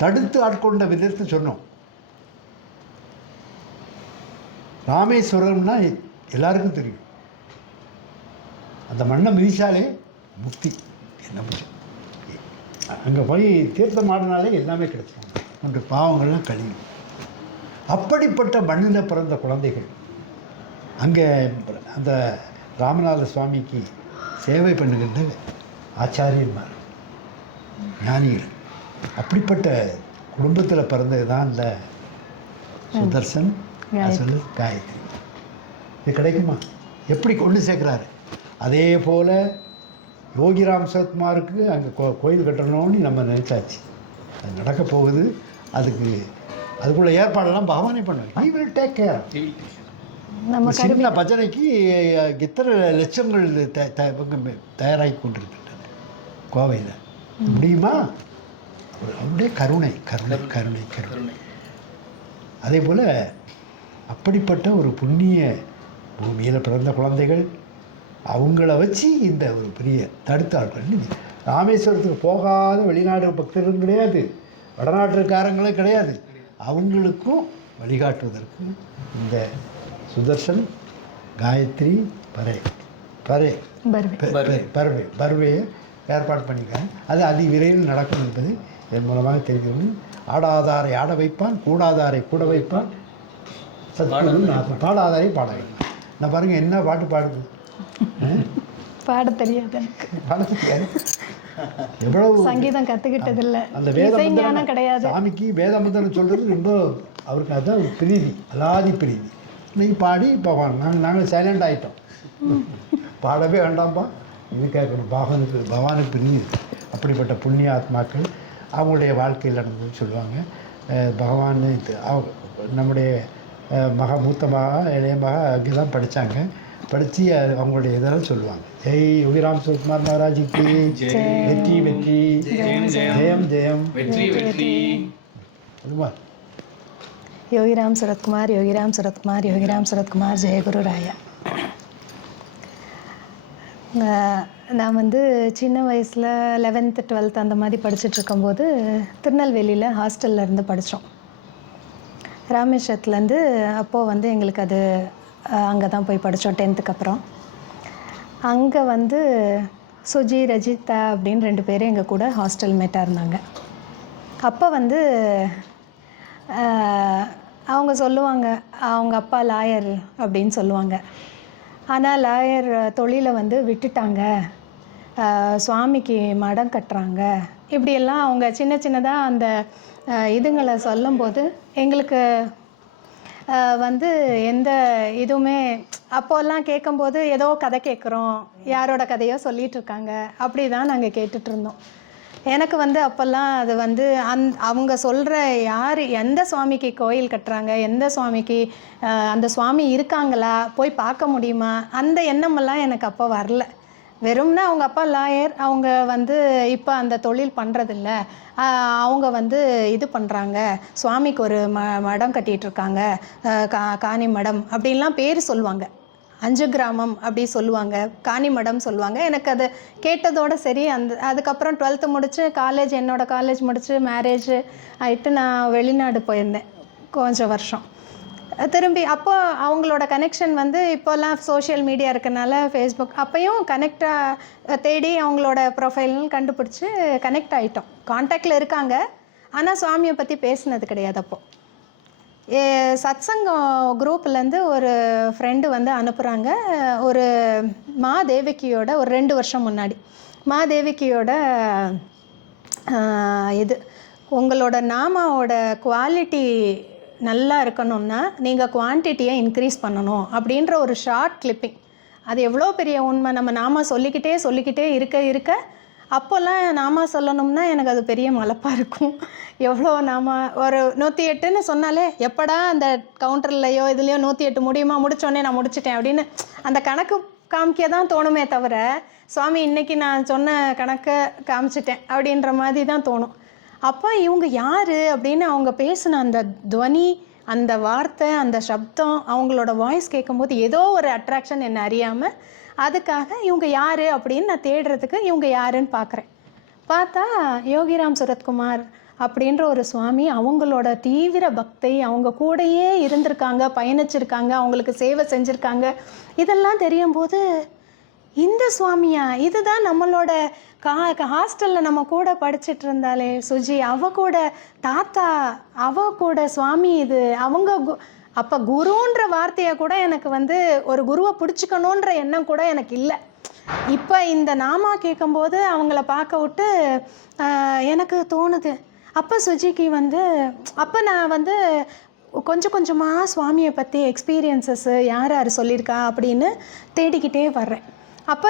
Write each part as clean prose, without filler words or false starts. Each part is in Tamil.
தடுத்து ஆட்கொண்ட விதத்தை சொன்னோம். ராமேஸ்வரம்னா எல்லாருக்கும் தெரியும். அந்த மண்ணை மிதிச்சாலே முக்தி. என்ன அங்கே போய் தீர்த்தம் ஆடினாலே எல்லாமே கிடைச்சிடும், ஒன்று பாவங்கள்லாம் கழியும். அப்படிப்பட்ட மண்ணில் பிறந்த குழந்தைகள் அங்கே அந்த ராமநாத சுவாமிக்கு சேவை பண்ணுகின்ற ஆச்சாரியன்மார், ஞானிகள். அப்படிப்பட்ட குடும்பத்தில் பிறந்தது தான் இந்த சுதர்சன், சொல்லு காயத்ரி. இது கிடைக்குமா? எப்படி கொண்டு சேர்க்குறாரு. அதே போல் யோகிராம் சரத்குமாருக்கு அங்கே கோயில் கட்டணும்னு நம்ம நினச்சாச்சு. அது நடக்க போகுது. அதுக்குள்ள ஏற்பாடெல்லாம் பகவானே பண்ணுவார். I will take care. சின்ன பஜனைக்கு இத்தனை லட்சங்கள் தயாராகி கொண்டிருக்கின்றன கோவையில். முடியுமா? அவருடைய கருணை கருணை கருணை கருணை. அதே போல் அப்படிப்பட்ட ஒரு புண்ணிய பூமியில் பிறந்த குழந்தைகள், அவங்கள வச்சு இந்த ஒரு பெரிய தடுத்தாட்கள். ராமேஸ்வரத்துக்கு போகாத வெளிநாடு பக்தர்களும் கிடையாது, வடநாட்டுக்காரங்களும் கிடையாது. அவங்களுக்கும் வழிகாட்டுவதற்கு இந்த சுதர்சன், காயத்ரி, பர்வையை ஏற்பாடு பண்ணிக்கிறேன். அது அதி விரைவில் நடக்கும் என்பது என் மூலமாக தெரிகிறது. ஆடாதாரை ஆட வைப்பான், கூடாதாரை கூட வைப்பான், பாடாதாரை பாட வைப்பான். நான் பாருங்கள் என்ன பாட்டு பாடுது. பாட தெரியாது, பாட தெரியாது. எவ்வளவு சங்கீதம் கற்றுக்கிட்டது இல்லை. அந்த வேதமந்திரம் கிடையாது. சாமிக்கு வேதமந்திரம் சொல்கிறது ரொம்ப அவருக்கு அதுதான் பிரீதி, அலாதி பிரீதி. இன்னைக்கு பாடி இப்போ நாங்கள் சைலண்ட் ஆகிட்டோம். பாடவே வேண்டாம்ப்பா, இது கேட்கணும். பகவானுக்கு பிரீதி. அப்படிப்பட்ட புண்ணிய ஆத்மாக்கள் அவங்களுடைய வாழ்க்கையில் நடந்ததுன்னு சொல்லுவாங்க. பகவான் நம்முடைய மூத்த மகா இளைய மகா அங்கே தான் படித்தாங்க. படித்து அவங்களுடைய இதெல்லாம் சொல்லுவாங்க. ஜெய் யோகிராம் சரத்குமார் மகாராஜுக்கு வெற்றி வெற்றி, ஜெயம் ஜெயம் வெற்றி. அதுவா யோகிராம் சரத்குமார், யோகிராம் சரத்குமார், யோகிராம் சரத்குமார், ஜெயகுரு ராயா. நான் சின்ன வயசில் 11th 12th அந்த மாதிரி படிச்சுட்டு இருக்கும்போது திருநெல்வேலியில் ஹாஸ்டலில் இருந்து படித்தோம். ராமேஸ்வரத்துலேருந்து அப்போது எங்களுக்கு அது அங்கே தான் போய் படித்தோம் 10th அப்புறம். அங்கே சுஜி, ரஜிதா அப்படின்னு 2 பேர் எங்கள் கூட ஹாஸ்டல் மேட்டாக இருந்தாங்க. அப்போ அவங்க சொல்லுவாங்க, அவங்க அப்பா லாயர் அப்படின்னு சொல்லுவாங்க. ஆனால் லாயர் தொழிலை விட்டுட்டாங்க, சுவாமிக்கு மடம் கட்டுறாங்க, இப்படியெல்லாம் அவங்க சின்ன சின்னதாக அந்த இதுங்களை சொல்லும்போது எங்களுக்கு எந்த இதுவுமே அப்போல்லாம் கேட்கும்போது ஏதோ கதை கேட்குறோம், யாரோட கதையோ சொல்லிகிட்ருக்காங்க, அப்படி தான் நாங்கள் கேட்டுட்ருந்தோம். எனக்கு அப்போல்லாம் அது அவங்க சொல்கிற யார் எந்த சுவாமிக்கு கோயில் கட்டுறாங்க, எந்த சுவாமிக்கு அந்த சுவாமி இருக்காங்களா, போய் பார்க்க முடியுமா, அந்த எண்ணமெல்லாம் எனக்கு அப்போ வரல. வெறும்னா அவங்க அப்பா லாயர், அவங்க இப்போ அந்த தொழில் பண்ணுறதில்ல, அவங்க இது பண்ணுறாங்க, சுவாமிக்கு ஒரு மடம் கட்டிகிட்ருக்காங்க, காணி மடம் அப்படின்லாம் பேர் சொல்லுவாங்க. 5 கிராமம் அப்படி சொல்லுவாங்க, காணி மடம் சொல்லுவாங்க. எனக்கு அது கேட்டதோடு சரி. அதுக்கப்புறம் 12th முடித்து என்னோடய காலேஜ் முடித்து மேரேஜ் ஆகிட்டு நான் வெளிநாடு போயிருந்தேன் கொஞ்சம் வருஷம். திரும்பி அப்போ அவங்களோட கனெக்ஷன் இப்போல்லாம் சோஷியல் மீடியா இருக்கனால ஃபேஸ்புக், அப்போயும் கனெக்டாக தேடி அவங்களோட ப்ரொஃபைல்னு கண்டுபிடிச்சி கனெக்ட் ஆகிட்டோம். கான்டாக்டில் இருக்காங்க, ஆனால் சுவாமியை பற்றி பேசினது கிடையாது. அப்போது சத்சங்கம் குரூப்லேருந்து ஒரு ஃப்ரெண்டு அனுப்புகிறாங்க, ஒரு மாதேவிக்கியோட ஒரு 2 வருஷம் முன்னாடி மாதேவிக்கியோட உங்களோட நாமாவோட குவாலிட்டி நல்லா இருக்கணும்னா நீங்கள் குவான்டிட்டியை இன்க்ரீஸ் பண்ணணும் அப்படின்ற ஒரு ஷார்ட் கிளிப்பிங். அது எவ்வளோ பெரிய உண்மை. நம்ம நாமா சொல்லிக்கிட்டே இருக்க அப்போல்லாம் நாமா சொல்லணும்னா எனக்கு அது பெரிய மலைப்பாக இருக்கும். எவ்வளோ நாமா ஒரு 108ன்னு சொன்னாலே எப்படா அந்த கவுண்டர்லையோ இதுலேயோ 108 முடியுமா, முடித்தோடனே நான் முடிச்சிட்டேன் அப்படின்னு அந்த கணக்கு காமிக்க தான் தோணுமே தவிர, சுவாமி இன்றைக்கி நான் சொன்ன கணக்கை காமிச்சிட்டேன் அப்படின்ற மாதிரி தான் தோணும். அப்போ இவங்க யார் அப்படின்னு அவங்க பேசின அந்த துவனி, அந்த வார்த்தை, அந்த சப்தம், அவங்களோட வாய்ஸ் கேட்கும்போது ஏதோ ஒரு அட்ராக்ஷன் என்னை அறியாமல், அதுக்காக இவங்க யார் அப்படின்னு நான் தேடுறதுக்கு இவங்க யாருன்னு பார்க்குறேன். பார்த்தா யோகிராம் சரத்குமார் அப்படின்ற ஒரு சுவாமி, அவங்களோட தீவிர பக்தை, அவங்க கூடயே இருந்திருக்காங்க, பயணிச்சிருக்காங்க, அவங்களுக்கு சேவை செஞ்சுருக்காங்க. இதெல்லாம் தெரியும் போது, இந்த சுவாமியா, இதுதான் நம்மளோட ஹாஸ்டலில் நம்ம கூட படிச்சுட்டு இருந்தாலே சுஜி, அவ கூட தாத்தா, அவ கூட சுவாமி, இது அவங்க அப்போ குருன்ற வார்த்தையை கூட எனக்கு வந்து ஒரு குருவை பிடிச்சிக்கணுன்ற எண்ணம் கூட எனக்கு இல்லை. இப்போ இந்த நாமா கேட்கும்போது அவங்கள பார்க்க விட்டு எனக்கு தோணுது. அப்போ சுஜிக்கு வந்து அப்போ நான் வந்து கொஞ்சம் கொஞ்சமாக சுவாமியை பற்றி எக்ஸ்பீரியன்ஸஸ்ஸு யார் யார் சொல்லியிருக்கா அப்படின்னு தேடிக்கிட்டே வர்றேன். அப்போ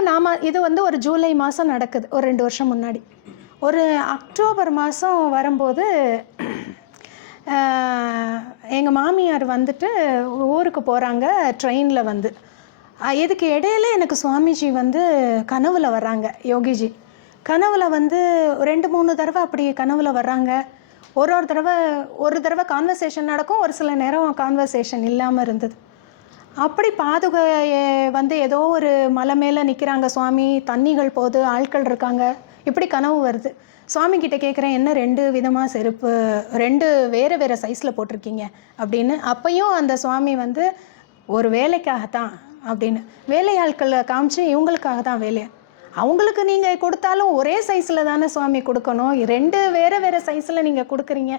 இது வந்து ஒரு ஜூலை மாதம் நடக்குது, ஒரு 2 வருஷம் முன்னாடி. ஒரு அக்டோபர் மாதம் வரும்போது எங்கள் மாமியார் வந்துட்டு ஊருக்கு போகிறாங்க ட்ரெயினில் வந்து. இதுக்கு இடையில எனக்கு சுவாமிஜி வந்து கனவுல வர்றாங்க, யோகிஜி கனவுல வந்து 2-3 தடவை அப்படி கனவுல வர்றாங்க. ஒரு தடவை கான்வர்சேஷன் நடக்கும், ஒரு சில நேரம் கான்வர்சேஷன் இல்லாமல் இருந்தது. அப்படி பாதுகை வந்து ஏதோ ஒரு மலை மேலே நிற்கிறாங்க சுவாமி, தண்ணிகள் போகுது, ஆட்கள் இருக்காங்க, இப்படி கனவு வருது. சுவாமி கிட்ட கேட்குறேன், என்ன 2 விதமாக செருப்பு 2 வேறு சைஸில் போட்டிருக்கீங்க அப்படின்னு. அப்பையும் அந்த சுவாமி வந்து ஒரு வேலைக்காகத்தான் அப்படின்னு வேலையாட்களை காமிச்சு, இவங்களுக்காக தான் வேலையை, அவங்களுக்கு நீங்கள் கொடுத்தாலும் ஒரே சைஸில் தானே சுவாமி கொடுக்கணும், 2 வேறு சைஸில் நீங்கள் கொடுக்குறீங்க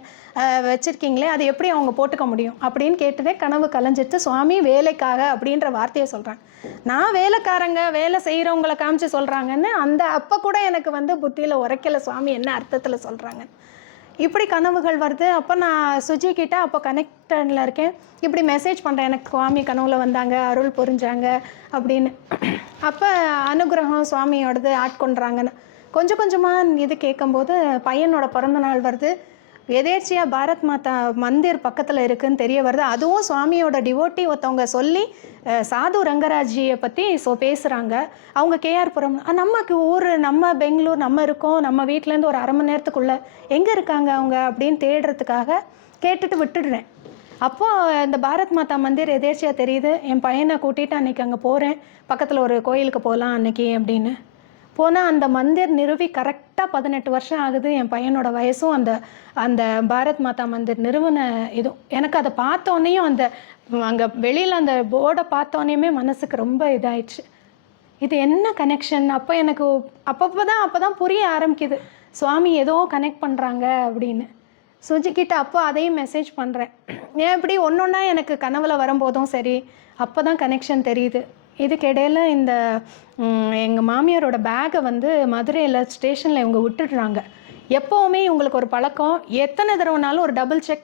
வச்சுருக்கீங்களே, அது எப்படி அவங்க போட்டுக்க முடியும் அப்படின்னு கேட்டுட்டே கனவு கலைஞ்சிட்டு சுவாமி வேலைக்காக அப்படின்ற வார்த்தையை சொல்கிறாங்க. நான் வேலைக்காரங்க வேலை செய்கிறவங்கள காமிச்சு சொல்கிறாங்கன்னு அப்போ கூட எனக்கு வந்து புத்தியில் உரைக்கலை சுவாமி என்ன அர்த்தத்தில் சொல்கிறாங்க. இப்படி கனவுகள் வருது. அப்போ நான் சுஜி கிட்ட அப்போ கனெக்டடில் இருக்கேன், இப்படி மெசேஜ் பண்ணுறேன், எனக்கு சுவாமி கனவுல வந்தாங்க, அருள் புரிஞ்சாங்க அப்படின்னு. அப்போ அனுகிரகம் சுவாமியோடது ஆட்கொண்டுறாங்கன்னு கொஞ்சம் கொஞ்சமாக இது கேட்கும்போது பையனோட பிறந்தநாள் வருது. எதேர்ச்சியாக பாரத் மாதா மந்திர் பக்கத்தில் இருக்குதுன்னு தெரிய வருது. அதுவும் சுவாமியோட டிவோட்டி ஒருத்தவங்க சொல்லி சாது ரங்கராஜியை பற்றி பேசுகிறாங்க. அவங்க கேஆர்புரம், நமக்கு ஊர், நம்ம பெங்களூர், நம்ம இருக்கோம், நம்ம வீட்டிலேருந்து ஒரு 1/2 மணி நேரத்துக்குள்ளே எங்கே இருக்காங்க அவங்க அப்படின்னு தேடுறதுக்காக கேட்டுட்டு விட்டுடுறேன். அப்போது இந்த பாரத் மாதா மந்திர் எதேர்ச்சியாக தெரியுது. என் பையனை கூட்டிகிட்டு அன்றைக்கி அங்கே போகிறேன், பக்கத்தில் ஒரு கோயிலுக்கு போகலாம் அன்றைக்கி அப்படின்னு போனால் அந்த மந்திர் நிறுவி கரெக்டாக 18 வருஷம் ஆகுது. என் பையனோட வயசும் அந்த பாரத் மாதா மந்திர் நிறுவன இதுவும். எனக்கு அதை பார்த்தோன்னையும் அங்கே வெளியில் அந்த போர்டை பார்த்தோன்னே மனசுக்கு ரொம்ப இதாயிடுச்சு. இது என்ன கனெக்ஷன்? அப்போ எனக்கு அப்போ தான் புரிய ஆரம்பிக்குது, சுவாமி ஏதோ கனெக்ட் பண்ணுறாங்க அப்படின்னு. சுஜிக்கிட்ட அப்போ அதையும் மெசேஜ் பண்ணுறேன். ஏன் இப்படி ஒன்றா எனக்கு கனவுல வரும்போதும் சரி, அப்போ தான் கனெக்ஷன் தெரியுது. இதுக்கு இடையில எங்கள் மாமியாரோட பேக்கை வந்து மதுரையில் ஸ்டேஷனில் இவங்க விட்டுடுறாங்க. எப்போவுமே இவங்களுக்கு ஒரு பழக்கம், எத்தனை தடவைனாலும் ஒரு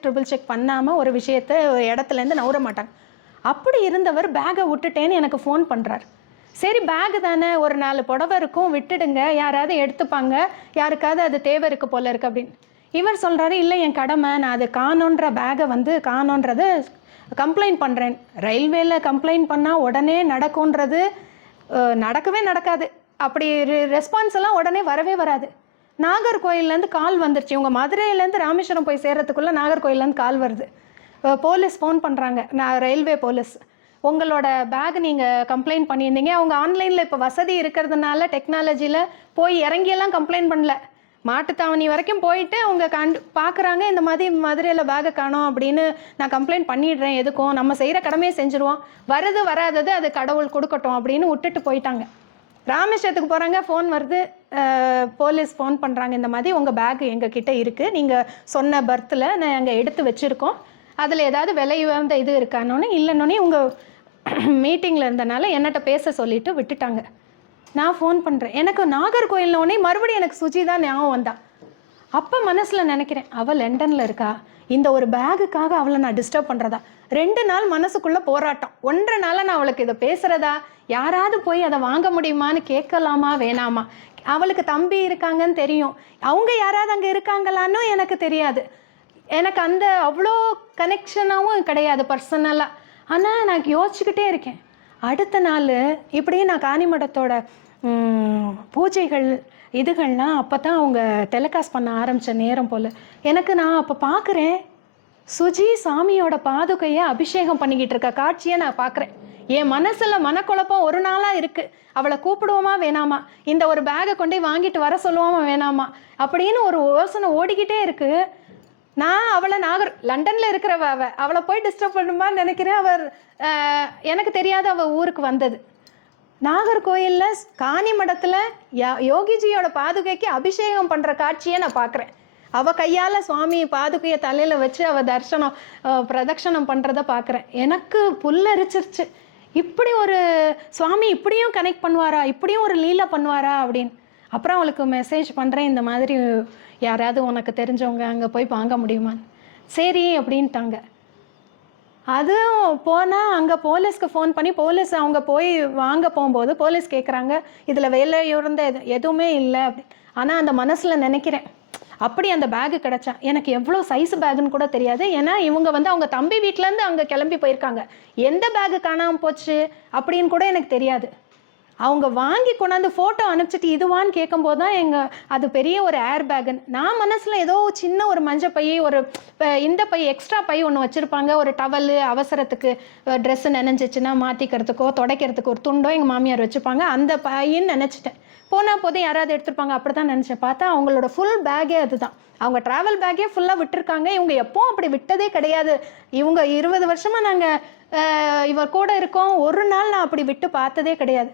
ட்ரிபிள் செக் பண்ணாமல் ஒரு விஷயத்தை இடத்துலேருந்து நவுற மாட்டாங்க. அப்படி இருந்தவர் பேக்கை விட்டுட்டேன்னு எனக்கு ஃபோன் பண்ணுறார். சரி பேகு தானே, ஒரு 4 புடவை இருக்கும், விட்டுடுங்க, யாராவது எடுத்துப்பாங்க, யாருக்காவது அது தேவை இருக்குது போல இருக்குது அப்படின்னு. இவர் சொல்கிறாரு, இல்லை என் கடமை, நான் அது காணோன்ற பேக்கை வந்து காணோன்றது கம்ப்ளைண்ட் பண்ணுறேன். ரயில்வேல கம்ப்ளைண்ட் பண்ணால் உடனே நடக்கும்ன்றது நடக்கவே நடக்காது. அப்படி ரெஸ்பான்ஸ் எல்லாம் உடனே வரவே வராது. நாகர்கோயிலேருந்து கால் வந்துருச்சு, இவங்க மதுரையிலேருந்து ராமேஸ்வரம் போய் சேர்கிறதுக்குள்ளே நாகர்கோயிலேருந்து கால் வருது. போலீஸ் ஃபோன் பண்ணுறாங்க, நான் ரயில்வே போலீஸ், உங்களோட பேக் நீங்கள் கம்ப்ளைண்ட் பண்ணியிருந்தீங்க. அவங்க ஆன்லைனில் இப்போ வசதி இருக்கிறதுனால டெக்னாலஜியில் போய் இறங்கியெல்லாம் கம்ப்ளைண்ட் பண்ணல, மாட்டுத்தாவணி வரைக்கும் போயிட்டு அவங்க பார்க்குறாங்க, இந்த மாதிரி மதுரையில் பேகை காணோம் அப்படின்னு நான் கம்ப்ளைண்ட் பண்ணிடுறேன், எதுக்கும் நம்ம செய்கிற கடமையை செஞ்சுருவோம், வருது வராதது அது கடவுள் கொடுக்கட்டும் அப்படின்னு விட்டுட்டு போயிட்டாங்க. ராமேஸ்வரத்துக்கு போகிறாங்க, ஃபோன் வருது, போலீஸ் ஃபோன் பண்ணுறாங்க, இந்த மாதிரி உங்கள் பேக் எங்கள் கிட்டே இருக்குது, நீங்கள் சொன்ன பர்த்தில் நாங்கள் எடுத்து வச்சுருக்கோம், அதில் ஏதாவது விலை உயர்ந்த இது இருக்கானோன்னு. இல்லைன்னொன்னே உங்கள் மீட்டிங்கில் இருந்தனால என்னட்ட பேச சொல்லிவிட்டு விட்டுட்டாங்க. நான் ஃபோன் பண்ணுறேன், எனக்கு நாகர்கோயில்னோடனே மறுபடியும் எனக்கு சுஜி தான் ஞாபகம் வந்தா. அப்போ மனசில் நினைக்கிறேன், அவள் லண்டனில் இருக்கா, இந்த ஒரு பேகுக்காக அவளை நான் டிஸ்டர்ப் பண்ணுறதா. 2 நாள் மனசுக்குள்ளே போராட்டம். 1.5 நாளாக நான் அவளுக்கு இதை பேசுகிறதா, யாராவது போய் அதை வாங்க முடியுமான்னு கேட்கலாமா வேணாமா, அவளுக்கு தம்பி இருக்காங்கன்னு தெரியும், அவங்க யாராவது அங்கே இருக்காங்களான்னு எனக்கு தெரியாது, எனக்கு அவ்வளோ கனெக்ஷனாகவும் கிடையாது பர்சனலாக. ஆனால் நான் யோசிச்சுக்கிட்டே இருக்கேன். அடுத்த நாள் இப்படியே நான் காணிமடத்தோட பூஜைகள் இதுகள்லாம் அப்போ தான் அவங்க டெலிகாஸ்ட் பண்ண ஆரம்பித்த நேரம் போல் எனக்கு நான் அப்போ பார்க்குறேன், சுஜி சாமியோட பாதுகையை அபிஷேகம் பண்ணிக்கிட்டு இருக்க காட்சியை நான் பார்க்குறேன். என் மனசில் மனக்குழப்பம் ஒரு நாளாக இருக்குது. அவளை கூப்பிடுவோமா வேணாமா, இந்த ஒரு பேகை கொண்டு வாங்கிட்டு வர சொல்லுவோமா வேணாமா அப்படின்னு ஒரு யோசனை ஓடிக்கிட்டே இருக்குது. நான் அவளை லண்டனில் இருக்கிறவ அவளை போய் டிஸ்டர்ப் பண்ணுமான்னு நினைக்கிறேன். எனக்கு தெரியாத அவள் ஊருக்கு வந்தது. நாகர்கோயிலில் காணி மடத்தில் யோகிஜியோட பாதுகைக்கு அபிஷேகம் பண்ணுற காட்சியை நான் பார்க்குறேன். அவள் கையால் சுவாமி பாதுகையை தலையில் வச்சு அவள் பிரதட்சணம் பண்ணுறத பார்க்குறேன். எனக்கு புல்லரிச்சிருச்சு. இப்படி ஒரு சுவாமி இப்படியும் கனெக்ட் பண்ணுவாரா, இப்படியும் ஒரு லீலை பண்ணுவாரா அப்படின்னு. அப்புறம் அவளுக்கு மெசேஜ் பண்ணுறேன், இந்த மாதிரி யாராவது உனக்கு தெரிஞ்சவங்க அங்கே போய் வாங்க முடியுமான்னு. சரி அப்படின்ட்டாங்க. அதுவும் போனால் அங்கே போலீஸ்க்கு ஃபோன் பண்ணி போலீஸ் அவங்க போய் வாங்க போகும்போது போலீஸ் கேட்குறாங்க, இதில் வேலையுறந்த எதுவுமே இல்லை அப்படி. ஆனால் அந்த மனசில் நினைக்கிறேன், அப்படி அந்த பேகு கிடச்சா எனக்கு எவ்வளோ சைஸ் பேகுன்னு கூட தெரியாது. ஏன்னா இவங்க அவங்க தம்பி வீட்டிலேருந்து அங்கே கிளம்பி போயிருக்காங்க. எந்த பேகு காணாமல் போச்சு அப்படின்னு கூட எனக்கு தெரியாது. அவங்க வாங்கி கொண்டாந்து ஃபோட்டோ அனுப்பிச்சிட்டு இதுவான்னு கேட்கும்போது தான் அது பெரிய ஒரு ஏர் பேகுன்னு. நான் மனசில் ஏதோ சின்ன ஒரு மஞ்சள் பை, ஒரு இந்த பை, எக்ஸ்ட்ரா பை ஒன்று வச்சுருப்பாங்க, ஒரு டவலு அவசரத்துக்கு ட்ரெஸ்ஸு நினைஞ்சிச்சுன்னா மாற்றிக்கிறதுக்கோ துடைக்கிறதுக்கு ஒரு துண்டோ எங்கள் மாமியார் வச்சுருப்பாங்க, அந்த பையன்னு நினச்சிட்டேன். போனால் போதும் யாராவது எடுத்துருப்பாங்க அப்படி தான் நினச்சேன். பார்த்தா அவங்களோட ஃபுல் பேக்கே அதுதான். அவங்க ட்ராவல் பேக்கே ஃபுல்லாக விட்டுருக்காங்க. இவங்க எப்போவும் அப்படி விட்டதே கிடையாது. இவங்க 20 வருஷமாக நாங்கள் இவர் கூட இருக்கோம். ஒரு நாள் நான் அப்படி விட்டு பார்த்ததே கிடையாது.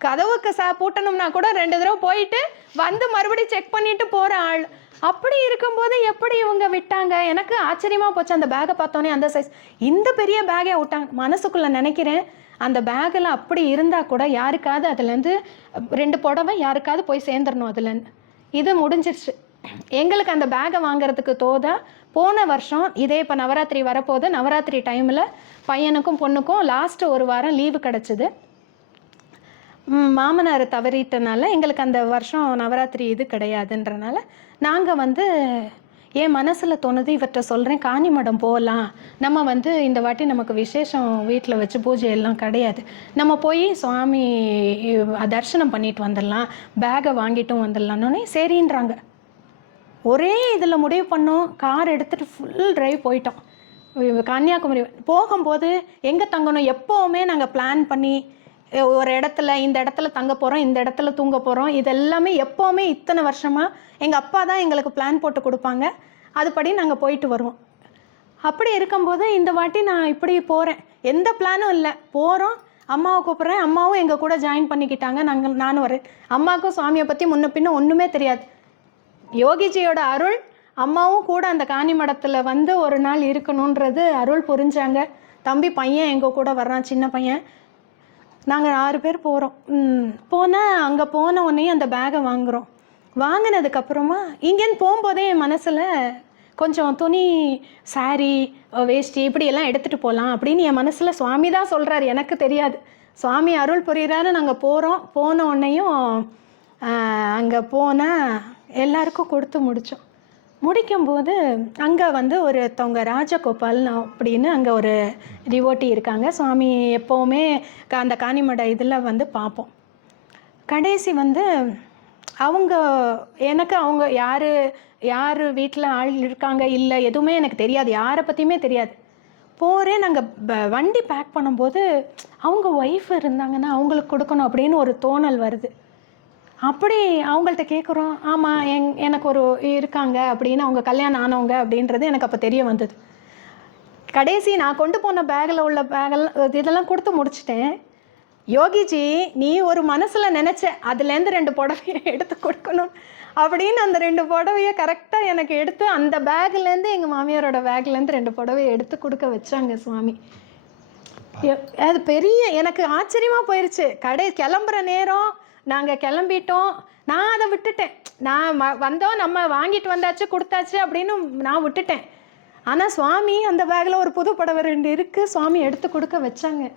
கதவுக்கு பூட்டணும்னா கூட 2 தடவை போயிட்டு வந்து மறுபடியும் செக் பண்ணிட்டு போகிற ஆள். அப்படி இருக்கும்போது எப்படி இவங்க விட்டாங்க? எனக்கு ஆச்சரியமாக போச்சு. அந்த பேக்கை பார்த்தோன்னே அந்த சைஸ் இந்த பெரிய பேக்கை விட்டாங்க. மனசுக்குள்ளே நினைக்கிறேன், அந்த பேக்கில் அப்படி இருந்தால் கூட யாருக்காவது அதுலேருந்து 2 புடவை யாருக்காவது போய் சேர்ந்துடணும் அதுலேருந்து. இது முடிஞ்சிருச்சு. எங்களுக்கு அந்த பேக்கை வாங்குறதுக்கு போன வருஷம் இதே இப்போ நவராத்திரி வரப்போகுது. நவராத்திரி டைமில் பையனுக்கும் பொண்ணுக்கும் லாஸ்ட்டு ஒரு வாரம் லீவு கிடச்சிது. மாமனார் தவறிட்டனால எங்களுக்கு அந்த வருஷம் நவராத்திரி இது கிடையாதுன்றனால நாங்கள் என் மனசில் தோணுது, இவர்கிட்ட சொல்கிறேன், காணிமடம் போகலாம், நம்ம இந்த வாட்டி நமக்கு விசேஷம் வீட்டில் வச்சு பூஜை எல்லாம் கிடையாது, நம்ம போய் சுவாமி தரிசனம் பண்ணிட்டு வந்துடலாம், பேகை வாங்கிட்டும் வந்துடலான்னொன்னே சரின்றாங்க. ஒரே இதில் முடிவு பண்ணோம். கார் எடுத்துகிட்டு ஃபுல் ட்ரைவ் போயிட்டோம். கன்னியாகுமரி போகும்போது எங்கே தங்கணும் எப்போவுமே நாங்கள் பிளான் பண்ணி ஒரு இடத்துல இந்த இடத்துல தங்க போகிறோம், இந்த இடத்துல தூங்க போகிறோம், இதெல்லாமே எப்போவுமே இத்தனை வருஷமாக எங்கள் அப்பா தான் எங்களுக்கு பிளான் போட்டு கொடுப்பாங்க. அதுபடி நாங்கள் போயிட்டு வருவோம். அப்படி இருக்கும்போது இந்த வாட்டி நான் இப்படி போகிறேன், எந்த பிளானும் இல்லை, போகிறோம். அம்மாவை கூப்பிட்றேன், அம்மாவும் எங்கள் கூட ஜாயின் பண்ணிக்கிட்டாங்க. நானும் வரேன். அம்மாவுக்கும் சுவாமியை பற்றி முன்ன பின்ன ஒன்றுமே தெரியாது. யோகிஜியோட அருள், அம்மாவும் கூட அந்த காணி மடத்தில் ஒரு நாள் இருக்கணுன்றது அருள் புரிஞ்சாங்க. தம்பி பையன் எங்கள் கூட வர்றான், சின்ன பையன். நாங்கள் 6 பேர் போகிறோம். போனால் அங்கே போன உடனே அந்த பேகை வாங்குகிறோம். வாங்கினதுக்கப்புறமா இங்கேருந்து போகும்போதே என் மனசில் கொஞ்சம் துணி, சாரி, வேஷ்டி இப்படியெல்லாம் எடுத்துகிட்டு போகலாம் அப்படின்னு என் மனசில் சுவாமி தான் சொல்கிறாரு, எனக்கு தெரியாது. சுவாமி அருள் புரிகிறாரு. நாங்கள் போகிறோம். போன உடனேயும் அங்கே போனால் எல்லாருக்கும் கொடுத்து முடிக்கும்போது அங்கே ஒருத்தவங்க ராஜகோபால் அப்படின்னு அங்கே ஒரு டிவோட்டி இருக்காங்க. சுவாமி எப்போவுமே அந்த காணிமட இதில் பார்ப்போம். கடைசி அவங்க யார் வீட்டில் ஆள் இருக்காங்க இல்லை எதுவுமே எனக்கு தெரியாது, யாரை பற்றியுமே தெரியாது. போகிறேன். நாங்கள் வண்டி பேக் பண்ணும்போது அவங்க ஒய்ஃப் இருந்தாங்கன்னா அவங்களுக்கு கொடுக்கணும் அப்படின்னு ஒரு தோணல் வருது. அப்படி அவங்கள்ட்ட கேட்குறோம். ஆமாம், எனக்கு ஒரு இருக்காங்க அப்படின்னு, அவங்க கல்யாணம் ஆனவங்க அப்படின்றது எனக்கு அப்போ தெரிய வந்தது. கடைசி நான் கொண்டு போன பேக்கில் உள்ள இதெல்லாம் கொடுத்து முடிச்சிட்டேன். யோகிஜி, நீ ஒரு மனசில் நினச்ச அதுலேருந்து 2 புடவையை எடுத்து கொடுக்கணும் அப்படின்னு அந்த 2 புடவையை கரெக்டாக எனக்கு எடுத்து அந்த பேக்லேருந்து எங்கள் மாமியாரோட பேக்லேருந்து 2 புடவையை எடுத்து கொடுக்க வச்சாங்க சுவாமி. அது பெரிய எனக்கு ஆச்சரியமாக போயிடுச்சு. கிளம்புற நேரம் நாங்கள் கிளம்பிட்டோம். நான் அதை விட்டுட்டேன். நான் வந்தோம், நம்ம வாங்கிட்டு வந்தாச்சு கொடுத்தாச்சு அப்படின்னு நான் விட்டுட்டேன். ஆனால் சுவாமி அந்த பேக்கில் ஒரு புது புடவை 2 இருக்குது, சுவாமி எடுத்து கொடுக்க வச்சாங்க.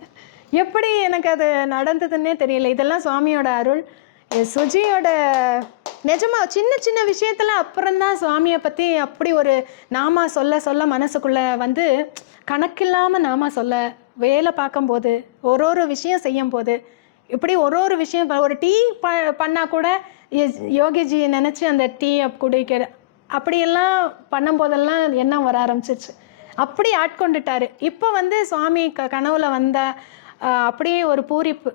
எப்படி எனக்கு அது நடந்ததுன்னே தெரியல. இதெல்லாம் சுவாமியோட அருள். சுஜியோட நிஜமாக சின்ன சின்ன விஷயத்தில் அப்புறம்தான் சுவாமியை பற்றி அப்படி ஒரு நாமா சொல்ல மனசுக்குள்ளே கணக்கில்லாமல் நாமா சொல்ல, வேலை பார்க்கும்போது ஒரு விஷயம் செய்யும் போது இப்படி ஒரு விஷயம், ஒரு டீ பண்ணால் கூட யோகிஜி நினச்சி அந்த டீ குடிக்கிற அப்படியெல்லாம் பண்ணும்போதெல்லாம் எண்ணம் வர ஆரம்பிச்சிச்சு. அப்படி ஆட்கொண்டுட்டார். இப்போ சுவாமி கனவுல அப்படியே ஒரு பூரிப்பு.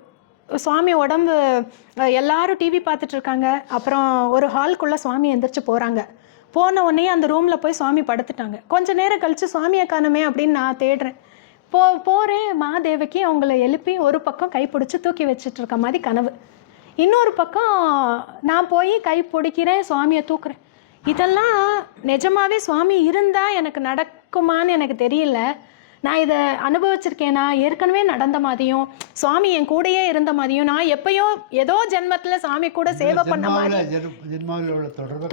சுவாமி உடம்பு எல்லாரும் டிவி பார்த்துட்டு இருக்காங்க. அப்புறம் ஒரு ஹால்குள்ளே சுவாமி எந்திரிச்சு போகிறாங்க. போன உடனே அந்த ரூமில் போய் சுவாமி படுத்துட்டாங்க. கொஞ்ச நேரம் கழித்து சுவாமியை காணுமே அப்படின்னு நான் தேடுறேன். போகிறேன், மாதேவகி அவங்கள எழுப்பி ஒரு பக்கம் கைப்பிடிச்சி தூக்கி வச்சுட்டு இருக்க மாதிரி கனவு. இன்னொரு பக்கம் நான் போய் கை பிடிக்கிறேன், சுவாமியை தூக்குறேன். இதெல்லாம் நிஜமாவே சுவாமி இருந்தால் எனக்கு நடக்குமான்னு எனக்கு தெரியல. நான் இதை அனுபவிச்சிருக்கேனா, ஏற்கனவே நடந்த மாதிரியும் சுவாமி என் கூடயே இருந்த மாதிரியும், நான் எப்பயோ ஏதோ ஜென்மத்தில் சாமி கூட சேவை பண்ண மாதிரி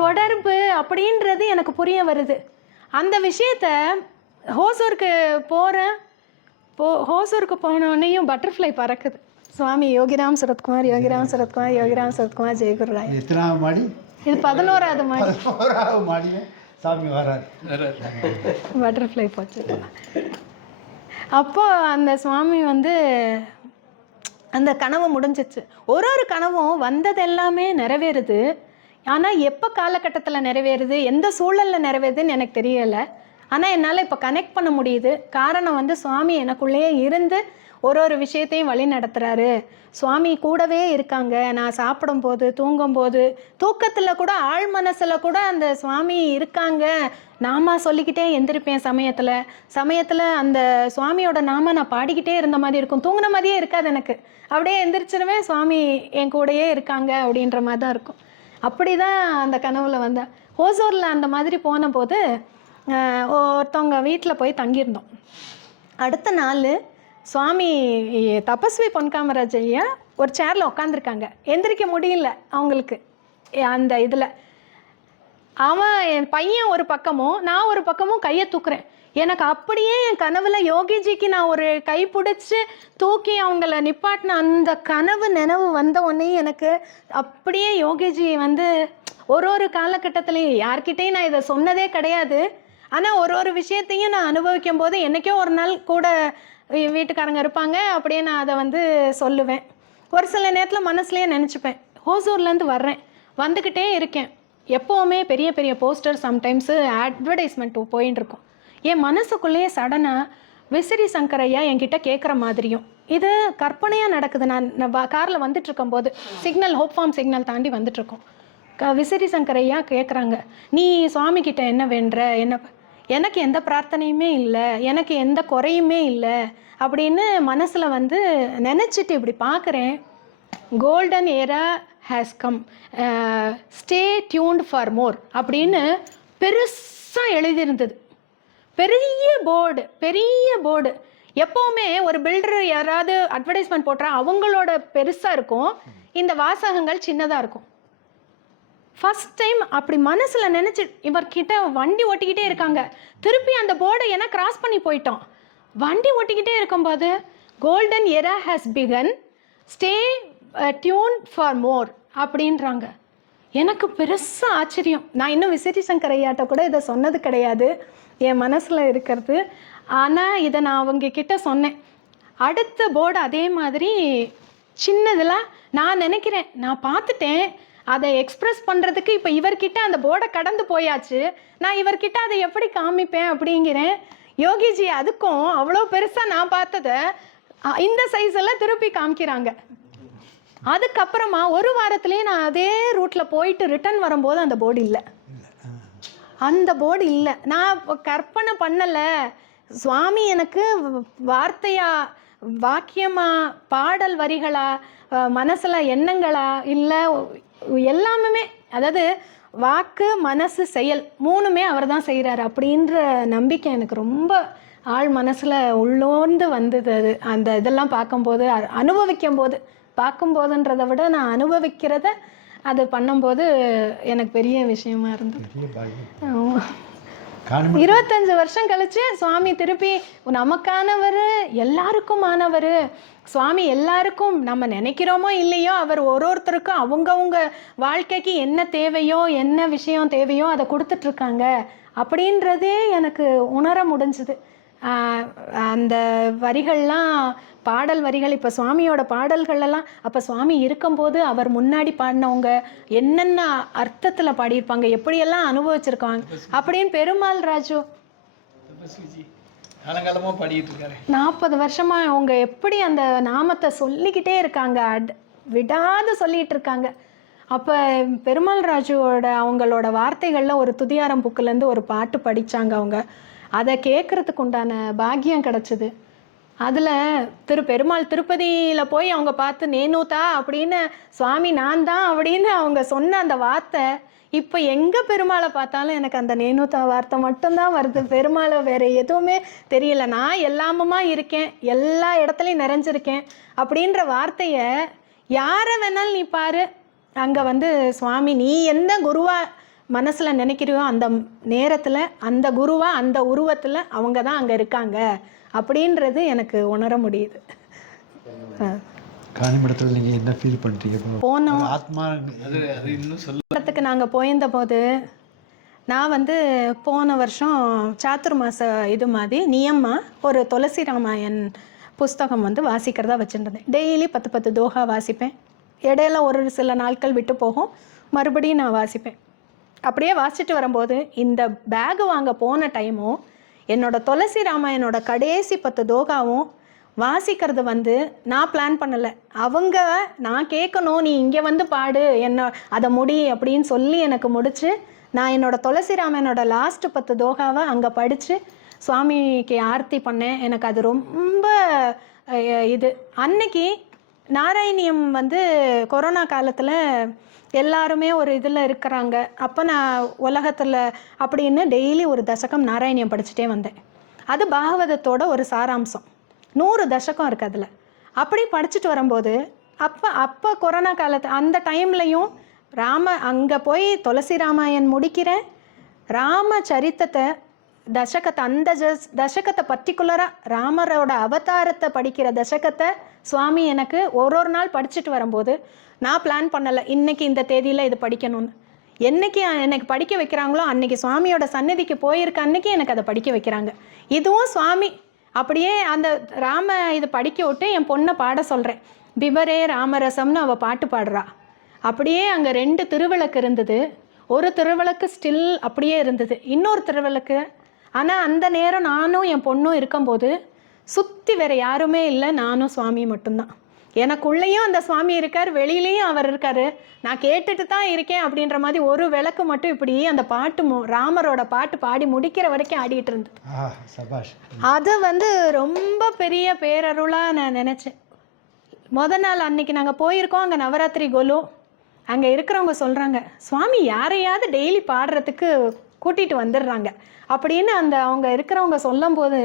தொடர்பு அப்படின்றது எனக்கு புரிய வருது. அந்த விஷயத்த ஹோசூருக்கு போகிறேன். ஹோசூருக்கு போனோடனேயும் பட்டர்ஃப்ளை பறக்குது. சுவாமி யோகிராம் சரத்குமார், யோகிராம் சரத்குமார், யோகிராம் சரத்குமார், ஜெயகுரு ராய். எத்தனாவது மாடி? இது 11வது மாடி. 11வது மாடியில் சாமி வராது, பட்டர்ஃப்ளை போச்சு. அப்போ அந்த சுவாமி வந்து அந்த கனவு முடிஞ்சிச்சு. ஒரு கனவும் வந்தது எல்லாமே நிறைவேறுது. ஆனால் எப்போ காலகட்டத்தில் நிறைவேறுது, எந்த சூழலில் நிறைவேறுதுன்னு எனக்கு தெரியலை. ஆனால் என்னால் இப்போ கனெக்ட் பண்ண முடியுது. காரணம் வந்து சுவாமி எனக்குள்ளேயே இருந்து ஒரு விஷயத்தையும் வழி நடத்துகிறாரு. சுவாமி கூடவே இருக்காங்க. நான் சாப்பிடும்போது, தூங்கும்போது, தூக்கத்தில் கூட, ஆழ் மனசில் கூட அந்த சுவாமி இருக்காங்க. நாம சொல்லிக்கிட்டே எந்திருப்பேன் சமயத்தில் அந்த சுவாமியோட நாம நான் பாடிக்கிட்டே இருந்த மாதிரி இருக்கும். தூங்கின மாதிரியே இருக்காது எனக்கு. அப்படியே எந்திரிச்சிருவேன், சுவாமி என் கூடயே இருக்காங்க அப்படின்ற மாதிரி தான் இருக்கும். அப்படி தான் அந்த கனவுல வந்தேன். ஹோசூரில் அந்த மாதிரி போன போது ஒருத்தவங்க வீட்டில் போய் தங்கியிருந்தோம். அடுத்த நாள் சுவாமி தபஸ்வி பொன்காமராஜ் ஐயா ஒரு சேரில் உட்காந்துருக்காங்க. எந்திரிக்க முடியல அவங்களுக்கு. அந்த இதில் அவன் என் பையன் ஒரு பக்கமும் நான் ஒரு பக்கமும் கையை தூக்குறேன். எனக்கு அப்படியே என் கனவுல யோகிஜிக்கு நான் ஒரு கை பிடிச்சி தூக்கி அவங்கள நிப்பாட்டின அந்த கனவு நினைவு வந்த உடனே எனக்கு அப்படியே யோகிஜி வந்து ஒரு காலகட்டத்திலையும் யார்கிட்டையும் நான் இதை சொன்னதே கிடையாது. ஆனால் ஒரு விஷயத்தையும் நான் அனுபவிக்கும் போது என்றைக்கோ ஒரு நாள் கூட வீட்டுக்காரங்க இருப்பாங்க, அப்படியே நான் அதை வந்து சொல்லுவேன். ஒரு சில நேரத்தில் மனசுலேயே நினச்சிப்பேன். ஹோசூர்லேருந்து வர்றேன், வந்துக்கிட்டே இருக்கேன். எப்போவுமே பெரிய பெரிய போஸ்டர், சம்டைம்ஸு அட்வர்டைஸ்மெண்ட் போயின்னு இருக்கும். என் மனசுக்குள்ளேயே சடனாக விசிறி சங்கரையா என்கிட்ட கேட்குற மாதிரியும், இது கற்பனையாக நடக்குது. நான் காரில் வந்துட்டுருக்கும் போது சிக்னல், ஹோப் ஃபார்ம் சிக்னல் தாண்டி வந்துட்டுருக்கோம். விசிறி சங்கரையா கேட்குறாங்க, நீ சுவாமி கிட்ட என்ன வேண்டுற, என்ன? எனக்கு எந்த பிரார்த்தனையுமே இல்லை, எனக்கு எந்த குறையுமே இல்லை அப்படின்னு மனசில் வந்து நினச்சிட்டு இப்படி பார்க்குறேன். Golden era has come, stay tuned for more அப்படின்னு பெருசாக எழுதியிருந்தது. பெரிய போர்டு. எப்போவுமே ஒரு பில்டர் யாராவது அட்வர்டைஸ்மெண்ட் போட்டால் அவங்களோட பெருசாக இருக்கும், இந்த வாசகங்கள் சின்னதாக இருக்கும். ஃபஸ்ட் டைம் அப்படி மனசில் நினச்சி இவர்கிட்ட வண்டி ஓட்டிக்கிட்டே இருக்காங்க. திருப்பி அந்த போர்டை ஏன்னா கிராஸ் பண்ணி போயிட்டோம். வண்டி ஓட்டிக்கிட்டே இருக்கும்போது golden எரா has begin, stay tune for more அப்படின்றாங்க. எனக்கு பெருசாக ஆச்சரியம். நான் இன்னும் விசிறி சங்கர் ஐயாட்ட கூட இதை சொன்னது கிடையாது, என் மனசில் இருக்கிறது. ஆனால் இதை நான் அவங்க கிட்ட சொன்னேன். அடுத்த போர்டு அதே மாதிரி சின்னதில் நான் நினைக்கிறேன், நான் பார்த்துட்டேன். அதை எக்ஸ்ப்ரெஸ் பண்ணுறதுக்கு இப்போ இவர்கிட்ட அந்த போர்டை கடந்து போயாச்சு, நான் இவர்கிட்ட அதை எப்படி காமிப்பேன் அப்படிங்கிறேன். யோகிஜி அதுக்கும் அவ்வளோ பெருசாக நான் பார்த்ததை இந்த சைஸெல்லாம் திருப்பி காமிக்கிறாங்க. அதுக்கப்புறமா ஒரு வாரத்துலேயே நான் அதே ரூட்டில் போயிட்டு ரிட்டர்ன் வரும்போது அந்த போர்டு இல்லை. நான் கற்பனை பண்ணலை. சுவாமி எனக்கு வார்த்தையா, வாக்கியமா, பாடல் வரிகளா, மனசில் எண்ணங்களா, இல்லை எல்லாமே, அதாவது வாக்கு, மனசு, செயல் மூணுமே அவர் தான் செய்கிறாரு அப்படின்ற நம்பிக்கை எனக்கு ரொம்ப ஆள் மனசில் உள்ளோந்து வந்தது. அது அந்த இதெல்லாம் பார்க்கும்போது, அனுபவிக்கும் போது, பார்க்கும்போதுன்றதை விட நான் அனுபவிக்கிறத அது பண்ணும்போது எனக்கு பெரிய விஷயமா இருந்தது. 25 வருஷம் கழிச்சு சுவாமி திருப்பி நமக்கானவர், எல்லாருக்குமானவர் சுவாமி. எல்லாருக்கும் நம்ம நினைக்கிறோமோ இல்லையோ அவர் ஒருத்தருக்கும் அவங்கவுங்க வாழ்க்கைக்கு என்ன தேவையோ, என்ன விஷயம் தேவையோ அதை கொடுத்துட்ருக்காங்க அப்படின்றதே எனக்கு உணர முடிஞ்சுது. அந்த வரிகள்லாம், பாடல் வரிகள், இப்போ சுவாமியோட பாடல்களெல்லாம் அப்போ சுவாமி இருக்கும்போது அவர் முன்னாடி பாடினவங்க என்னென்ன அர்த்தத்தில் பாடியிருப்பாங்க, எப்படியெல்லாம் அனுபவிச்சிருக்காங்க அப்படின்னு. பெருமாள் ராஜு காலங்காலமாக பாடிட்டு இருக்காரு. 40 வருஷமாக அவங்க எப்படி அந்த நாமத்தை சொல்லிக்கிட்டே இருக்காங்க, விடாது சொல்லிகிட்டு இருக்காங்க. அப்போ பெருமாள் ராஜுவோட அவங்களோட வார்த்தைகளில் ஒரு துதியாரம் புக்கிலேருந்து ஒரு பாட்டு படித்தாங்க அவங்க. அதை கேட்குறதுக்கு உண்டான பாக்கியம் கிடச்சிது. அதில் பெருமாள் திருப்பதியில் போய் அவங்க பார்த்து நேனூதா அப்படின்னு, சுவாமி நான் தான் அப்படின்னு அவங்க சொன்ன அந்த வார்த்தை, இப்போ எங்கே பெருமாளை பார்த்தாலும் எனக்கு அந்த நேனூதா வார்த்தை மட்டும்தான் வருது. பெருமாளை வேறு எதுவுமே தெரியல. நான் எல்லாமுமா இருக்கேன், எல்லா இடத்துலையும் நிறைஞ்சிருக்கேன் அப்படின்ற வார்த்தையை யாரை வேணாலும் நீ பாரு, அங்கே சுவாமி நீ எந்த குருவா மனசில் நினைக்கிறியோ அந்த நேரத்தில் அந்த குருவா அந்த உருவத்தில் அவங்க தான் அங்கே இருக்காங்க அப்படின்றது எனக்கு உணர முடியுது. காணிமடத்தில் நீங்கள் என்ன ஃபீல் பண்ணுறீங்க? போனோம் ஆத்மா அது இன்னும் இடத்துக்கு நாங்கள் போயிருந்த போது, நான் போன வருஷம் சாத்துர்மாச இது மாதிரி நியமாக ஒரு துளசி ராமாயண் புஸ்தகம் வாசிக்கிறதா வச்சுருந்தேன். டெய்லி 10 தோஹா வாசிப்பேன். இடையில ஒரு சில நாட்கள் விட்டு போகும், மறுபடியும் நான் வாசிப்பேன். அப்படியே வாசிட்டு வரும்போது இந்த பேகு வாங்க போன டைமும் என்னோடய துளசி ராமாயணோட கடைசி 10 தோகாவும் வாசிக்கிறது நான் பிளான் பண்ணலை. அவங்க நான் கேட்கணும், நீ இங்கே பாடு என்ன அதை முடி அப்படின்னு சொல்லி எனக்கு முடித்து, நான் என்னோடய துளசி ராமாயணோட லாஸ்ட் 10 தோகாவை அங்கே படித்து சுவாமிக்கு ஆர்த்தி பண்ணேன். எனக்கு அது ரொம்ப இது. அன்னைக்கு நாராயணியம் கொரோனா காலத்தில் எல்லாருமே ஒரு இதில் இருக்கிறாங்க. அப்போ நான் உலகத்தில் அப்படின்னு டெய்லி ஒரு தசகம் நாராயணியம் படிச்சுட்டே வந்தேன். அது பாகவதத்தோட ஒரு சாராம்சம். 100 தசகம் இருக்குது அதில். அப்படி படிச்சுட்டு வரும்போது அப்போ கொரோனா காலத்து அந்த டைம்லையும் அங்கே போய் துளசி ராமாயண் முடிக்கிறேன். ராமச்சரித்தத்தை தசகத்தை அந்த தசகத்தை பர்டிகுலராக ராமரோட அவதாரத்தை படிக்கிற தசகத்தை சுவாமி எனக்கு ஒரு நாள் படிச்சுட்டு வரும்போது நான் பிளான் பண்ணலை இன்றைக்கி இந்த தேதியில் இது படிக்கணும்னு. என்றைக்கு எனக்கு படிக்க வைக்கிறாங்களோ அன்றைக்கி சுவாமியோட சந்நிதிக்கு போயிருக்க அன்றைக்கி எனக்கு அதை படிக்க வைக்கிறாங்க. இதுவும் சுவாமி அப்படியே அந்த இது படிக்க விட்டு என் பொண்ணை பாட சொல்கிறேன். பிபரே ராமரசம்னு அவள் பாட்டு பாடுறா. அப்படியே அங்கே 2 திருவிளக்கு இருந்தது. ஒரு திருவிளக்கு ஸ்டில் அப்படியே இருந்தது, இன்னொரு திருவிளக்கு. ஆனால் அந்த நேரம் நானும் என் பொண்ணும் இருக்கும்போது சுற்றி வேறு யாருமே இல்லை, நானும் சுவாமி மட்டும்தான். எனக்குள்ளேயும் அந்த சுவாமி இருக்கார், வெளியிலையும் அவர் இருக்கார். நான் கேட்டுட்டு தான் இருக்கேன் அப்படின்ற மாதிரி ஒரு விளக்கு மட்டும் இப்படி அந்த பாட்டு ராமரோட பாட்டு பாடி முடிக்கிற வரைக்கும் ஆடிட்டு இருந்தது. அது ரொம்ப பெரிய பேரருளாக நான் நினச்சேன். நாள் அன்னைக்கு நாங்கள் போயிருக்கோம், அங்கே நவராத்திரி கோலு. அங்கே இருக்கிறவங்க சொல்கிறாங்க, சுவாமி யாரையாவது டெய்லி பாடுறதுக்கு கூட்டிகிட்டு வந்துடுறாங்க அப்படின்னு அவங்க இருக்கிறவங்க சொல்லும்போது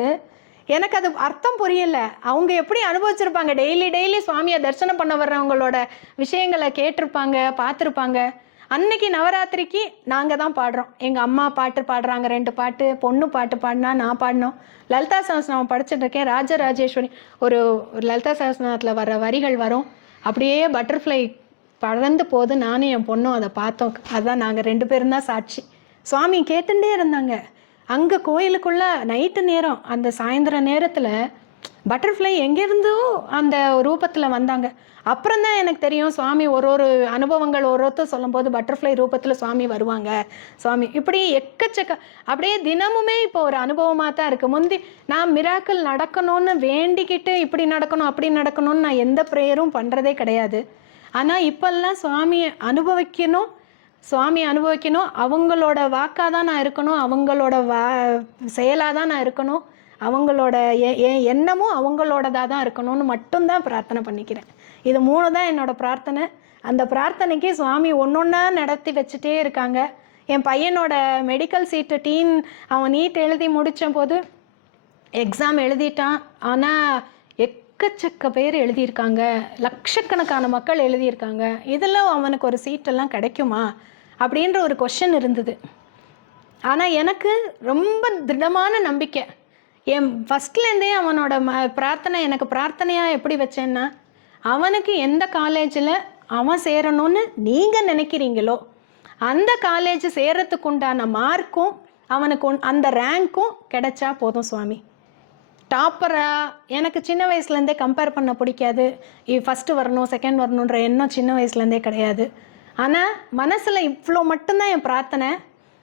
எனக்கு அது அர்த்தம் புரியலை. அவங்க எப்படி அனுபவிச்சிருப்பாங்க, டெய்லி சுவாமியை தரிசனம் பண்ண வர்றவங்களோட விஷயங்களை கேட்டிருப்பாங்க, பார்த்துருப்பாங்க. அன்னைக்கு நவராத்திரிக்கு நாங்கள் தான் பாடுறோம். எங்கள் அம்மா பாட்டு பாடுறாங்க, 2 பாட்டு, பொண்ணு பாட்டு பாடினா, நான் பாடினோம். லலிதா சஹஸ்ரநாமம் படிச்சுட்ருக்கேன். ராஜராஜேஸ்வரி ஒரு லலிதா சஹஸ்ரநாமத்தில் வர வரிகள் வரும், அப்படியே பட்டர்ஃப்ளை பறந்து போது நானும் என் பொண்ணும் அதை பார்த்தோம். அதுதான் நாங்கள் 2 பேரும் தான் சாட்சி. சுவாமி கேட்டுட்டே இருந்தாங்க. அங்கே கோயிலுக்குள்ளே நைட்டு நேரம் அந்த சாயந்தர நேரத்தில் பட்டர்ஃப்ளை எங்கேருந்தோ அந்த ரூபத்தில் வந்தாங்க. அப்புறம் தான் எனக்கு தெரியும் சுவாமி ஒரு அனுபவங்கள் ஒருத்தர் சொல்லும்போது பட்டர்ஃப்ளை ரூபத்தில் சுவாமி வருவாங்க. சுவாமி இப்படி எக்கச்சக்க அப்படியே தினமுமே இப்போ ஒரு அனுபவமாக தான் இருக்குது. முந்தி நான் மிராக்கிள் நடக்கணும்னு வேண்டிக்கிட்டு இப்படி நடக்கணும் அப்படி நடக்கணும்னு நான் எந்த ப்ரேயரும் பண்ணுறதே கிடையாது. ஆனால் இப்போல்லாம் சுவாமியை அனுபவிக்கணும், அவங்களோட வாக்காக தான் நான் இருக்கணும், அவங்களோட செயலாக தான் நான் இருக்கணும், அவங்களோட எண்ணமும் அவங்களோடதாக தான் இருக்கணும்னு மட்டும்தான் பிரார்த்தனை பண்ணிக்கிறேன். இது 3 தான் என்னோடய பிரார்த்தனை. அந்த பிரார்த்தனைக்கு சுவாமி ஒன்றா நடத்தி வச்சுட்டே இருக்காங்க. என் பையனோட மெடிக்கல் சீட்டு அவன் நீட் எழுதி முடித்த போது எக்ஸாம் எழுதிட்டான். ஆனால் எக்கச்சக்க பேர் எழுதியிருக்காங்க, லட்சக்கணக்கான மக்கள் எழுதியிருக்காங்க. இதெல்லாம் அவனுக்கு ஒரு சீட்டெல்லாம் கிடைக்குமா அப்படின்ற ஒரு கொஷன் இருந்தது. ஆனால் எனக்கு ரொம்ப திடமான நம்பிக்கை. என் ஃபஸ்ட்லேருந்தே அவனோட பிரார்த்தனை எனக்கு பிரார்த்தனையாக எப்படி வச்சேன்னா, அவனுக்கு எந்த காலேஜில் அவன் சேரணும்னு நீங்கள் நினைக்கிறீங்களோ அந்த காலேஜ் சேர்கிறதுக்கு உண்டான மார்க்கும் அவனுக்கு அந்த ரேங்க்கும் கிடைச்சா போதும் சுவாமி. டாப்பராக எனக்கு சின்ன வயசுலேருந்தே கம்பேர் பண்ண பிடிக்காது. ஃபஸ்ட்டு வரணும் செகண்ட் வரணுன்ற எண்ணம் சின்ன வயசுலேருந்தே கிடையாது. ஆனால் மனசில் இவ்வளோ மட்டும்தான் என் பிரார்த்தனை.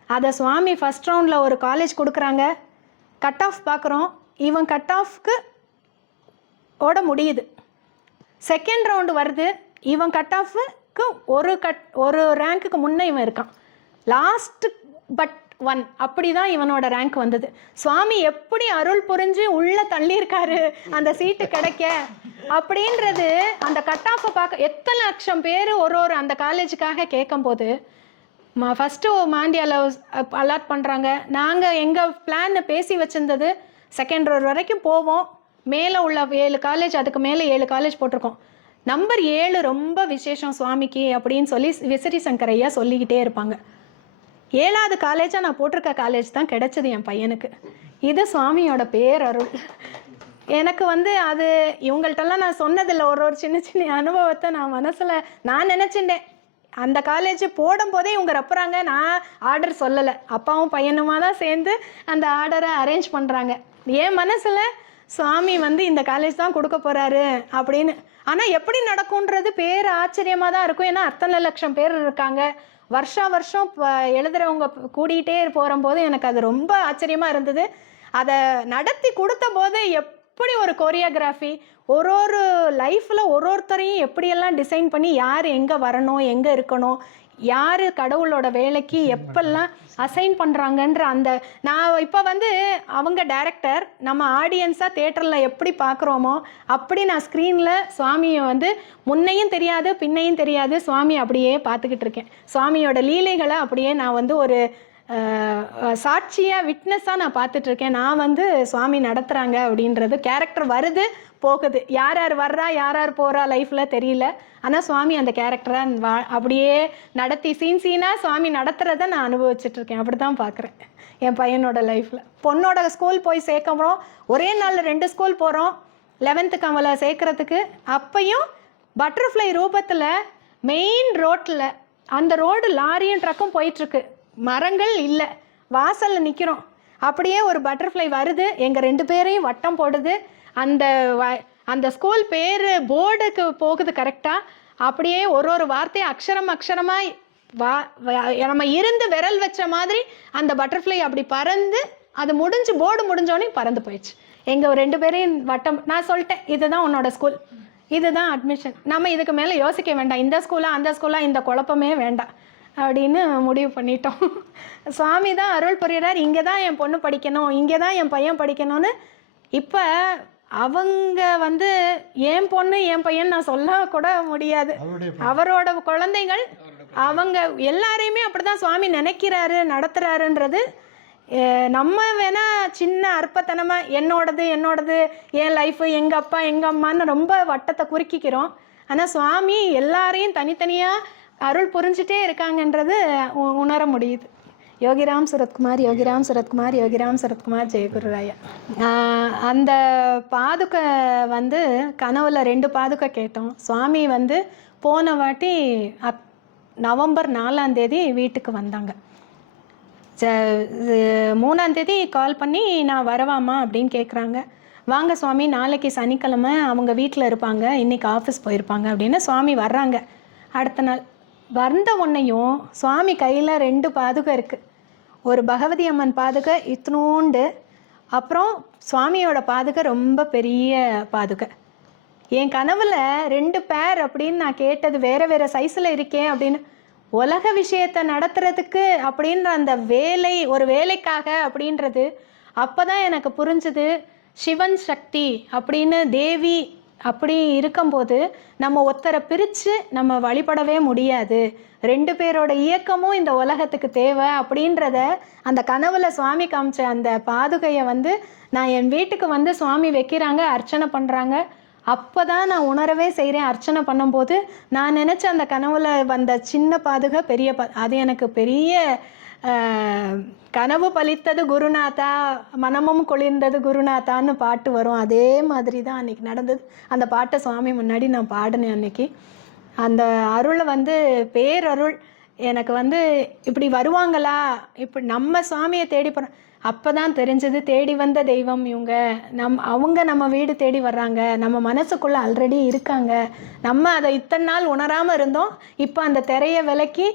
அதை சுவாமி ஃபஸ்ட் ரவுண்டில் ஒரு காலேஜ் கொடுக்குறாங்க, கட் ஆஃப் பார்க்குறோம், இவன் கட் ஆஃப்க்கு ஓட முடியுது. செகண்ட் ரவுண்டு வருது, இவன் கட் ஆஃபுக்கு ஒரு ரேங்க்குக்கு முன்னே இவன் இருக்கான். லாஸ்ட் பட் 1 அப்படி தான் இவனோட ரேங்க் வந்தது. சுவாமி எப்படி அருள் புரிஞ்சு உள்ளே தள்ளியிருக்காரு அந்த சீட்டு கிடைக்க அப்படின்றது. அந்த கட் ஆஃபை பார்க்க எத்தனை லட்சம் பேர் ஒரு அந்த காலேஜுக்காக கேட்கும்போது ஃபஸ்ட்டு மாண்டியாவில் அலாட் பண்ணுறாங்க. நாங்கள் எங்கள் பிளான் பேசி வச்சுருந்தது செகண்ட் ரவுண்ட் வரைக்கும் போவோம், மேலே உள்ள 7 காலேஜ், அதுக்கு மேலே 7 காலேஜ் போட்டிருக்கோம். நம்பர் 7 ரொம்ப விசேஷம் சுவாமிக்கு அப்படின்னு சொல்லி விசிறி சங்கரையா சொல்லிக்கிட்டே இருப்பாங்க. 7வது காலேஜாக நான் போட்டிருக்க காலேஜ் தான் கிடைச்சது என் பையனுக்கு. இது சுவாமியோட பேரருள். எனக்கு அது இவங்கள்ட்டெல்லாம் நான் சொன்னதில்லை. ஒரு சின்ன சின்ன அனுபவத்தை நான் மனசில் நான் நினச்சிட்டேன். அந்த காலேஜ் போடும்போதே இவங்க ரப்புறாங்க, நான் ஆர்டர் சொல்லலை. அப்பாவும் பையனுமா தான் சேர்ந்து அந்த ஆர்டரை அரேஞ்ச் பண்ணுறாங்க. என் மனசில் சுவாமி இந்த காலேஜ் தான் கொடுக்க போகிறாரு அப்படின்னு. ஆனால் எப்படி நடக்கும்ன்றது பேர் ஆச்சரியமாக தான் இருக்கும். ஏன்னா அத்தனை லட்சம் பேர் இருக்காங்க, வருஷம் எழுதுகிறவங்க கூடிகிட்டே போகும்போது எனக்கு அது ரொம்ப ஆச்சரியமாக இருந்தது. அதை நடத்தி கொடுத்த போது எப்படி ஒரு கோரியோகிராஃபி, ஒரு லைஃப்பில் ஒருத்தரையும் எப்படியெல்லாம் டிசைன் பண்ணி யார் எங்கே வரணும், எங்கே இருக்கணும், யார் கடவுளோட வேலைக்கு எப்பெல்லாம் அசைன் பண்ணுறாங்கன்ற அந்த நான் இப்போ அவங்க டைரக்டர், நம்ம ஆடியன்ஸாக தேட்டரில் எப்படி பார்க்குறோமோ அப்படி நான் ஸ்க்ரீனில் சுவாமியை முன்னையும் தெரியாது பின்னையும் தெரியாது சுவாமி அப்படியே பார்த்துக்கிட்டு இருக்கேன். சுவாமியோட லீலைகளை அப்படியே நான் ஒரு சாட்சியாக விட்னஸாக நான் பார்த்துட்ருக்கேன். நான் சுவாமி நடத்துகிறாங்க அப்படின்றது, கேரக்டர் வருது போகுது, யார் யார் வர்றா யார் யார் போகிறா லைஃப்பில் தெரியல. ஆனால் சுவாமி அந்த கேரக்டரை அப்படியே நடத்தி சீனாக சுவாமி நடத்துகிறத நான் அனுபவிச்சுட்ருக்கேன். அப்படி தான் பார்க்குறேன் என் பையனோட லைஃப்பில். பொண்ணோட ஸ்கூல் போய் சேர்க்குறோம், ஒரே நாளில் 2 ஸ்கூல் போகிறோம் 11th அவளை சேர்க்குறதுக்கு. அப்பையும் பட்டர்ஃப்ளை ரூபத்தில் மெயின் ரோட்டில், அந்த ரோடு லாரியும் ட்ரக்கும் போயிட்டுருக்கு, மரங்கள் இல்லை, வாசலில் நிற்கிறோம். அப்படியே ஒரு பட்டர்ஃப்ளை வருது, எங்கள் 2 பேரையும் வட்டம் போடுது. அந்த ஸ்கூல் பேர் போர்டுக்கு போகுது கரெக்டாக. அப்படியே ஒரு வார்த்தையை அக்ஷரமாக நம்ம இருந்து விரல் வச்ச மாதிரி அந்த பட்டர்ஃப்ளை அப்படி பறந்து அது போர்டு முடிஞ்சோடனே பறந்து போயிடுச்சு. எங்கள் 2 பேரையும் வட்டம். நான் சொல்லிட்டேன், இதுதான் உன்னோட ஸ்கூல், இதுதான் அட்மிஷன், நம்ம இதுக்கு மேலே யோசிக்க வேண்டாம், இந்த ஸ்கூலா அந்த ஸ்கூலா இந்த குழப்பமே வேண்டாம் அப்படின்னு முடிவு பண்ணிட்டோம். சுவாமி தான் அருள் புரிகிறார், இங்கே தான் என் பொண்ணு படிக்கணும், இங்கே தான் என் பையன் படிக்கணும்னு. இப்போ அவங்க என் பொண்ணு என் பையன் நான் சொல்ல கூட முடியாது, அவரோட குழந்தைகள், அவங்க எல்லாரையுமே அப்படி தான் சுவாமி நினைக்கிறாரு நடத்துகிறாருன்றது. நம்ம வேணா சின்ன அற்பத்தனமாக என்னோடது என் லைஃபு எங்கள் அப்பா எங்கள் அம்மான்னு ரொம்ப வட்டத்தை குறுக்கிக்கிறோம். ஆனால் சுவாமி எல்லாரையும் தனித்தனியாக அருள் புரிஞ்சிட்டே இருக்காங்கன்றது உணர முடியுது. யோகிராம் சுரத்குமார், யோகிராம் சுரத்குமார், யோகிராம் சுரத்குமார், ஜெயகுருராயா. அந்த பாதுகை கனவுல 2 பாதுகை கேட்டோம். சுவாமி போன வாட்டி நவம்பர் 4ஆம் தேதி வீட்டுக்கு வந்தாங்க. 3ஆம் தேதி கால் பண்ணி நான் வரவாமா அப்படின்னு கேட்குறாங்க. வாங்க சுவாமி, நாளைக்கு சனிக்கிழமை அவங்க வீட்டில் இருப்பாங்க, இன்றைக்கி ஆஃபீஸ் போயிருப்பாங்க அப்படின்னு. சுவாமி வர்றாங்க. அடுத்த நாள் வந்த உன்னையும் சுவாமி கையில் 2 பாதுகை இருக்குது. ஒரு பகவதி அம்மன் பாதுகை இத்தினூண்டு, அப்புறம் சுவாமியோட பாதுகை ரொம்ப பெரிய பாதுகை. என் கனவில் 2 பேர் அப்படின்னு நான் கேட்டது, வேறு வேறு சைஸில் இருக்கேன் அப்படின்னு. உலக விஷயத்தை நடத்துறதுக்கு அப்படின்ற அந்த வேலை, ஒரு வேலைக்காக அப்படின்றது அப்போ தான் எனக்கு புரிஞ்சுது. சிவன் சக்தி அப்படின்னு தேவி அப்படி இருக்கும்போது நம்ம ஒருத்தரை பிரித்து நம்ம வழிபடவே முடியாது. 2 பேரோட இயக்கமும் இந்த உலகத்துக்கு தேவை அப்படின்றத அந்த கனவுல சுவாமி காமிச்ச அந்த பாதுகையை நான் என் வீட்டுக்கு சுவாமி வைக்கிறாங்க, அர்ச்சனை பண்ணுறாங்க. அப்போ தான் நான் உணரவே செய்கிறேன். அர்ச்சனை பண்ணும்போது நான் நினச்ச அந்த கனவுல வந்த சின்ன பாதுகை பெரிய அது எனக்கு பெரிய கனவு பலித்தது குருநாதா, மனமும் குளிர்ந்தது குருநாதான்னு பாட்டு வரும். அதே மாதிரி தான் அன்றைக்கி நடந்தது. அந்த பாட்டை சுவாமி முன்னாடி நான் பாடினேன் அன்றைக்கி. அந்த அருளை பேரருள் எனக்கு இப்படி வருவாங்களா, இப்படி நம்ம சுவாமியை தேடி போகிறோம். அப்போ தான் தெரிஞ்சது, தேடி வந்த தெய்வம் இவங்க. அவங்க நம்ம வீடு தேடி வர்றாங்க, நம்ம மனசுக்குள்ளே ஆல்ரெடி இருக்காங்க. நம்ம அதை இத்தனை நாள் உணராமல் இருந்தோம். இப்போ அந்த திரையை விலக்கி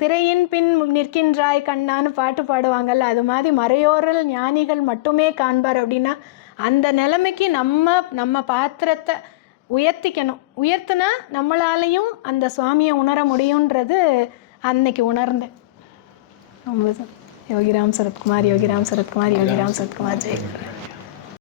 திரையின் பின் நிற்கின்றாய் கண்ணான்னு பாட்டு பாடுவாங்கல்ல, அது மாதிரி மறையோரல் ஞானிகள் மட்டுமே காண்பார் அப்படின்னா அந்த நிலைமைக்கு நம்ம பாத்திரத்தை உயர்த்திக்கணும். உயர்த்தினா நம்மளாலையும் அந்த சுவாமியை உணர முடியுன்றது அன்னைக்கு உணர்ந்தேன். யோகிராம் சரத்குமார், யோகிராம் சரத்குமார், யோகிராம் சரத்குமார், ஜெய்.